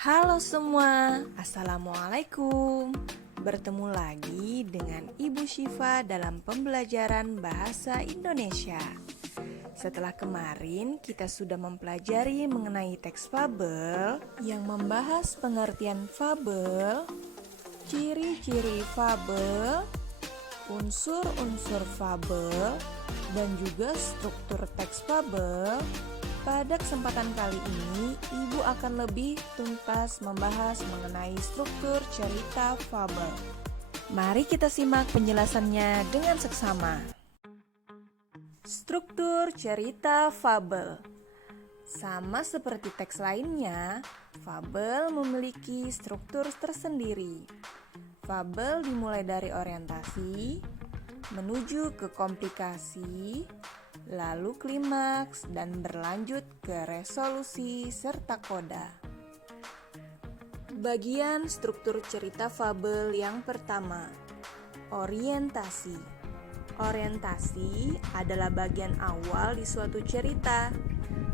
Halo semua, Assalamualaikum. Bertemu lagi dengan Ibu Syifa dalam pembelajaran bahasa Indonesia. Setelah kemarin kita sudah mempelajari mengenai teks fabel yang membahas pengertian fabel, ciri-ciri fabel, unsur-unsur fabel, dan juga struktur teks fabel. Pada kesempatan kali ini, Ibu akan lebih tuntas membahas mengenai struktur cerita fabel. Mari kita simak penjelasannya dengan seksama. Struktur cerita fabel. Sama seperti teks lainnya, fabel memiliki struktur tersendiri. Fabel dimulai dari orientasi, menuju ke komplikasi, lalu klimaks, dan berlanjut ke resolusi serta koda. Bagian struktur cerita fabel yang pertama, orientasi. Orientasi adalah bagian awal di suatu cerita.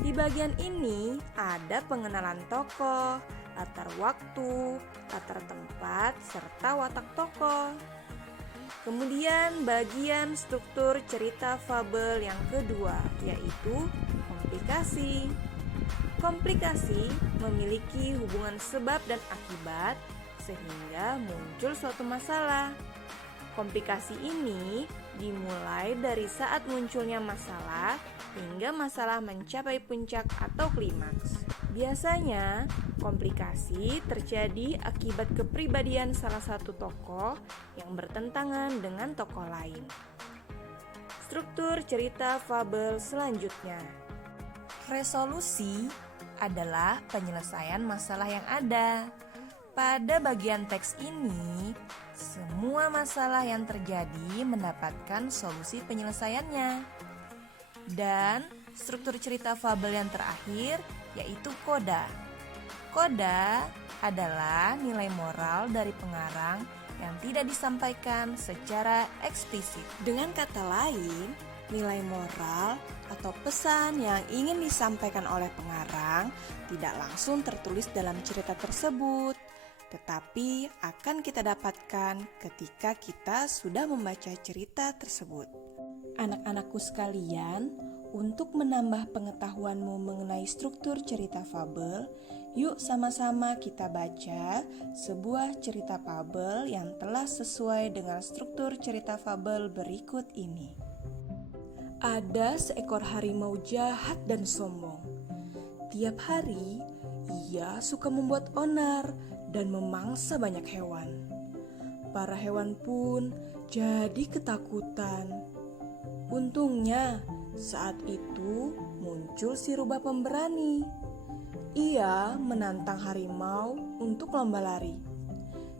Di bagian ini ada pengenalan tokoh, latar waktu, latar tempat, serta watak tokoh. Kemudian bagian struktur cerita fabel yang kedua, yaitu komplikasi. Komplikasi memiliki hubungan sebab dan akibat sehingga muncul suatu masalah. Komplikasi ini dimulai dari saat munculnya masalah hingga masalah mencapai puncak atau klimaks. Biasanya, komplikasi terjadi akibat kepribadian salah satu tokoh yang bertentangan dengan tokoh lain. Struktur cerita fabel selanjutnya. Resolusi adalah penyelesaian masalah yang ada. Pada bagian teks ini, semua masalah yang terjadi mendapatkan solusi penyelesaiannya. Dan struktur cerita fabel yang terakhir yaitu koda. Koda adalah nilai moral dari pengarang yang tidak disampaikan secara eksplisit. Dengan kata lain, nilai moral atau pesan yang ingin disampaikan oleh pengarang tidak langsung tertulis dalam cerita tersebut, tetapi akan kita dapatkan ketika kita sudah membaca cerita tersebut. Anak-anakku sekalian, untuk menambah pengetahuanmu mengenai struktur cerita fabel, yuk sama-sama kita baca sebuah cerita fabel yang telah sesuai dengan struktur cerita fabel berikut ini. Ada seekor harimau jahat dan sombong. Tiap hari, ia suka membuat onar dan memangsa banyak hewan. Para hewan pun jadi ketakutan. Untungnya, saat itu muncul si rubah pemberani. Ia menantang harimau untuk lomba lari.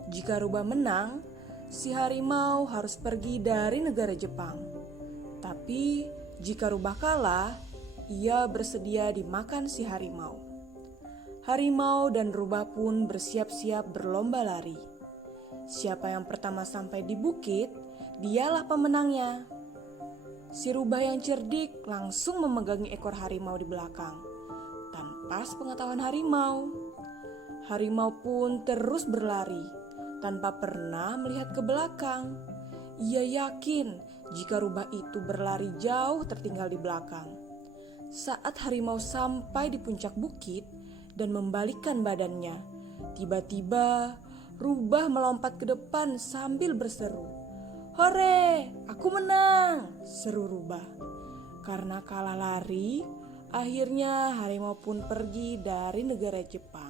Jika rubah menang, si harimau harus pergi dari negara Jepang. Tapi jika rubah kalah, ia bersedia dimakan si harimau. Harimau dan rubah pun bersiap-siap berlomba lari. Siapa yang pertama sampai di bukit, dialah pemenangnya. Si rubah yang cerdik langsung memegangi ekor harimau di belakang. Tanpa sepengetahuan harimau, harimau pun terus berlari tanpa pernah melihat ke belakang. Ia yakin jika rubah itu berlari jauh tertinggal di belakang. Saat harimau sampai di puncak bukit dan membalikkan badannya, tiba-tiba rubah melompat ke depan sambil berseru, "Hore, aku menang!" seru rubah. Karena kalah lari, akhirnya harimau pun pergi dari negara Jepang.